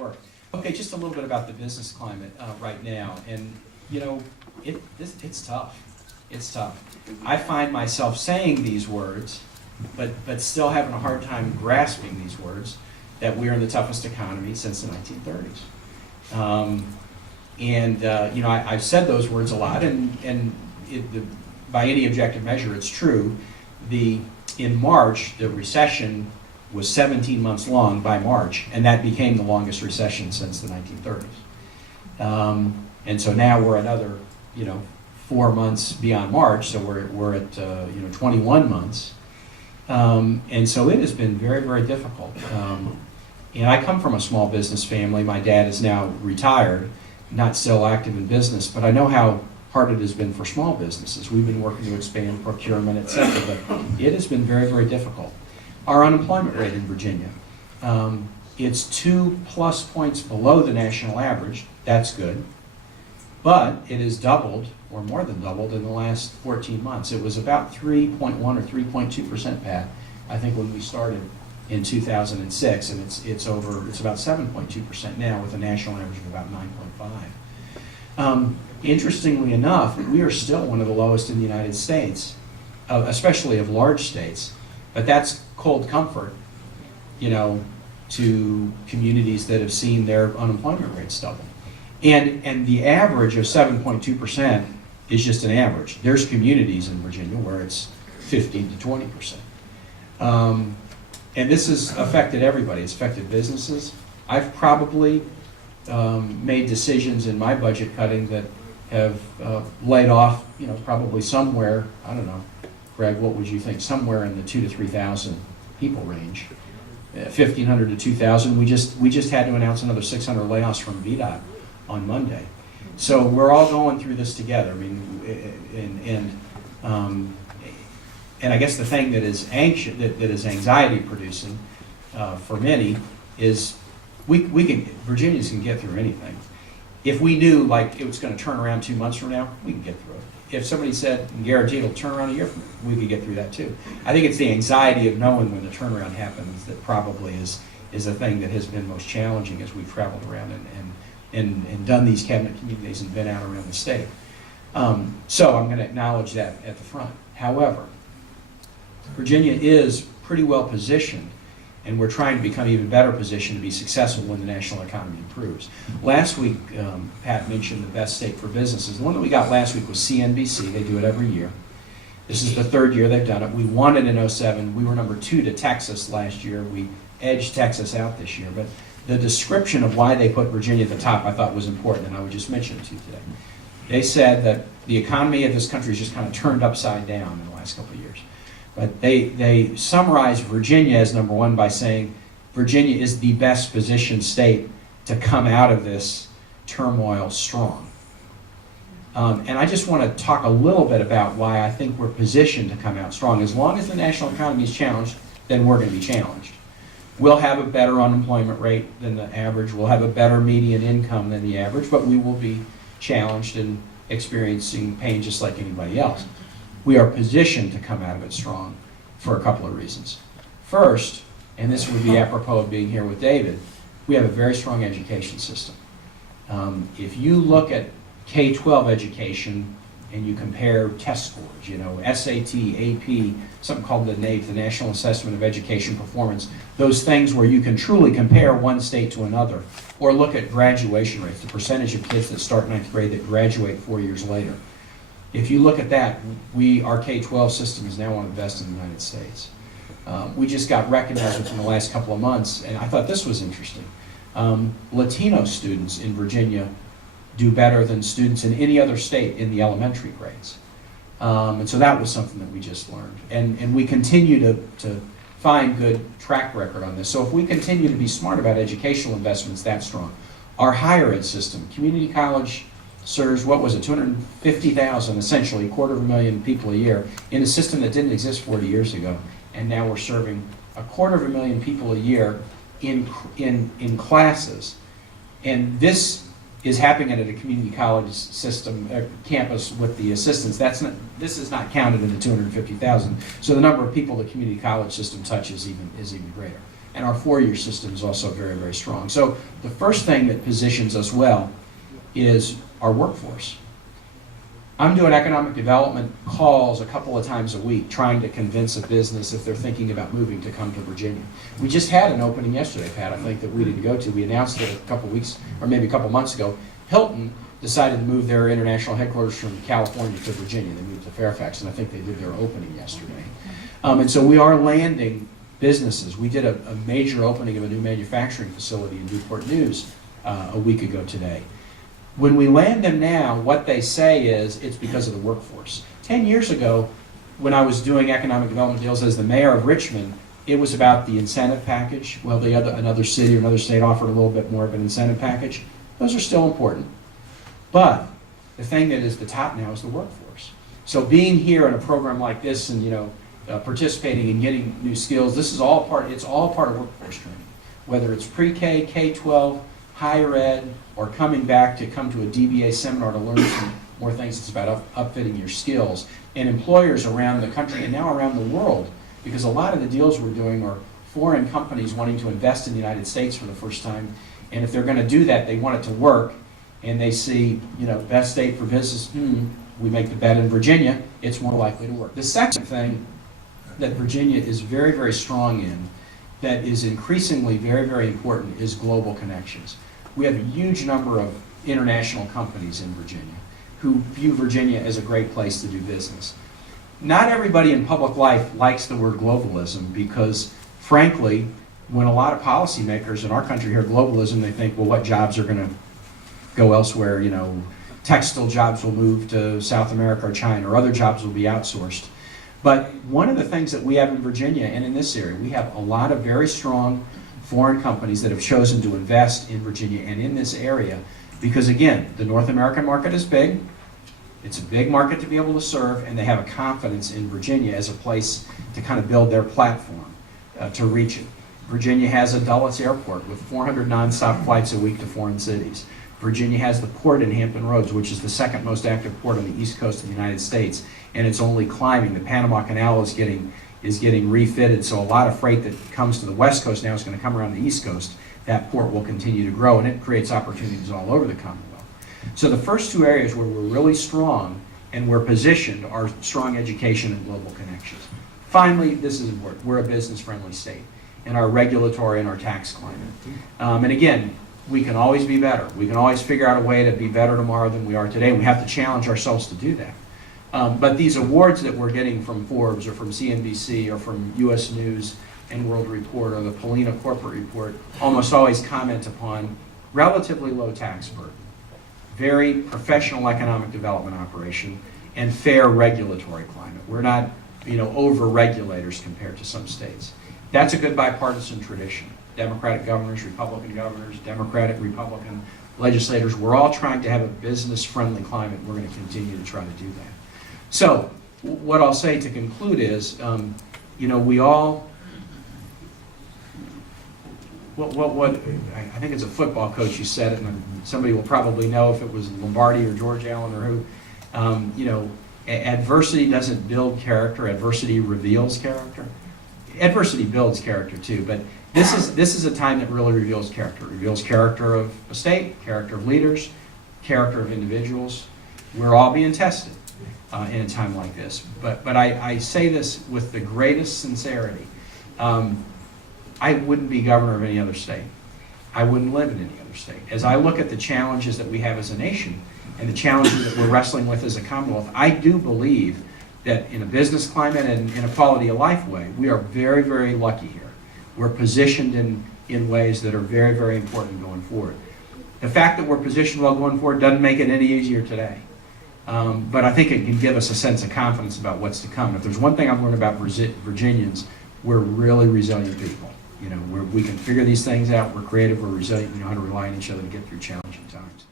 work. Okay, just a little bit about the business climate right now, and you know, it's tough. It's tough. I find myself saying these words, but still having a hard time grasping these words, that we're in the toughest economy since the 1930s. You know, I've said those words a lot, and by any objective measure, it's true. In March, the recession was 17 months long by March, and that became the longest recession since the 1930s. And so now we're another, you know, 4 months beyond March, so we're at 21 months. And so it has been very, very difficult. And I come from a small business family. My dad is now retired, not still active in business, but I know how hard it has been for small businesses. We've been working to expand procurement, et cetera, but it has been very, very difficult. Our unemployment rate in Virginia, it's 2+ points below the national average. That's good. But it has doubled, or more than doubled, in the last 14 months. It was about 3.1 or 3.2%, Pat, I think, when we started in 2006, and it's about 7.2% now, with a national average of about 9.5. Interestingly enough, we are still one of the lowest in the United States, especially of large states, but that's cold comfort, you know, to communities that have seen their unemployment rates double. And the average of 7.2% is just an average. There's communities in Virginia where it's 15 to 20%. And this has affected everybody. It's affected businesses. I've probably made decisions in my budget cutting that have laid off, you know, probably somewhere, I don't know, Greg, what would you think? Somewhere in the 2,000 to 3,000 people range. 1,500 to 2,000. We just had to announce another 600 layoffs from VDOT on Monday. So we're all going through this together. I mean, and I guess the thing that is that is anxiety producing for many is Virginians can get through anything. If we knew like it was going to turn around 2 months from now, we can get through it. If somebody said and guaranteed it'll turn around a year from now, we could get through that too. I think it's the anxiety of knowing when the turnaround happens that probably is the thing that has been most challenging as we've traveled around and done these cabinet community days and been out around the state. So I'm going to acknowledge that at the front. However, Virginia is pretty well positioned, and we're trying to become even better positioned to be successful when the national economy improves. Last week, Pat mentioned the best state for businesses. The one that we got last week was CNBC. They do it every year. This is the third year they've done it. We won it in 2007. We were number 2 to Texas last year. We edged Texas out this year. But the description of why they put Virginia at the top I thought was important, and I would just mention it to you today. They said that the economy of this country has just kind of turned upside down in the last couple of years. But they summarized Virginia as number 1 by saying Virginia is the best positioned state to come out of this turmoil strong. And I just want to talk a little bit about why I think we're positioned to come out strong. As long as the national economy is challenged, then we're going to be challenged. We'll have a better unemployment rate than the average. We'll have a better median income than the average, but we will be challenged and experiencing pain just like anybody else. We are positioned to come out of it strong for a couple of reasons. First, and this would be apropos of being here with David, we have a very strong education system. If you look at K-12 education and you compare test scores, you know, SAT, AP, something called the NAEP, the National Assessment of Education Performance, those things where you can truly compare one state to another, or look at graduation rates, the percentage of kids that start 9th grade that graduate 4 years later. If you look at that, our K-12 system is now one of the best in the United States. We just got recognized within the last couple of months, and I thought this was interesting. Latino students in Virginia do better than students in any other state in the elementary grades. And so that was something that we just learned. And we continue to find good track record on this. So if we continue to be smart about educational investments that strong, our higher ed system, community college, serves, what was it, 250,000, essentially, 250,000 people a year, in a system that didn't exist 40 years ago. And now we're serving 250,000 people a year in classes. And this is happening at a community college system, campus with the assistants. This is not counted in the 250,000. So the number of people the community college system touches is even greater. and our four-year system is also very, very strong. So the first thing that positions us well is our workforce. I'm doing economic development calls a couple of times a week trying to convince a business, if they're thinking about moving, to come to Virginia. We just had an opening yesterday, Pat, I think, that we didn't go to. We announced it a couple weeks, or maybe a couple months ago. Hilton decided to move their international headquarters from California to Virginia. They moved to Fairfax, and I think they did their opening yesterday. And so we are landing businesses. We did a major opening of a new manufacturing facility in Newport News a week ago today. When we land them now, what they say is it's because of the workforce. 10 years ago, when I was doing economic development deals as the mayor of Richmond, it was about the incentive package. Well, another city or another state offered a little bit more of an incentive package. Those are still important. But the thing that is the top now is the workforce. So being here in a program like this and participating and getting new skills, it's all part of workforce training. Whether it's pre-K, K-12, higher ed, or coming back to come to a DBA seminar to learn some more things. It's about upfitting your skills. And employers around the country and now around the world, because a lot of the deals we're doing are foreign companies wanting to invest in the United States for the first time. And if they're going to do that, they want it to work. And they see, best state for business, we make the bet in Virginia, it's more likely to work. The second thing that Virginia is very, very strong in, that is increasingly very, very important, is global connections. We have a huge number of international companies in Virginia who view Virginia as a great place to do business. Not everybody in public life likes the word globalism because, frankly, when a lot of policymakers in our country hear globalism, they think, well, what jobs are going to go elsewhere? Textile jobs will move to South America or China, or other jobs will be outsourced. But one of the things that we have in Virginia and in this area, we have a lot of very strong foreign companies that have chosen to invest in Virginia and in this area because, again, the North American market is big. It's a big market to be able to serve, and they have a confidence in Virginia as a place to kind of build their platform to reach it. Virginia has a Dulles Airport with 400 nonstop flights a week to foreign cities. Virginia has the port in Hampton Roads, which is the second most active port on the east coast of the United States, and it's only climbing. The Panama Canal is getting refitted, so a lot of freight that comes to the west coast now is going to come around the east coast. That port will continue to grow, and it creates opportunities all over the Commonwealth. So the first two areas where we're really strong and we're positioned are strong education and global connections. Finally, this is important, we're a business-friendly state in our regulatory and our tax climate. And again, we can always be better. We can always figure out a way to be better tomorrow than we are today. We have to challenge ourselves to do that. But these awards that we're getting from Forbes or from CNBC or from U.S. News and World Report or the Polina Corporate Report almost always comment upon relatively low tax burden, very professional economic development operation, and fair regulatory climate. We're not, over-regulators compared to some states. That's a good bipartisan tradition. Democratic governors, Republican governors, Democratic, Republican legislators, we're all trying to have a business-friendly climate. We're going to continue to try to do that. So, what I'll say to conclude is, we all, I think it's a football coach who said it, and somebody will probably know if it was Lombardi or George Allen or who, adversity doesn't build character, adversity reveals character. Adversity builds character too, but this is a time that really reveals character. It reveals character of a state, character of leaders, character of individuals. We're all being tested in a time like this. But I say this with the greatest sincerity. I wouldn't be governor of any other state. I wouldn't live in any other state. As I look at the challenges that we have as a nation and the challenges that we're wrestling with as a Commonwealth, I do believe that in a business climate and in a quality of life way, we are very, very lucky here. We're positioned in ways that are very, very important going forward. The fact that we're positioned well going forward doesn't make it any easier today. But I think it can give us a sense of confidence about what's to come. If there's one thing I've learned about Virginians, we're really resilient people. We can figure these things out, we're creative, we're resilient, we know how to rely on each other to get through challenging times.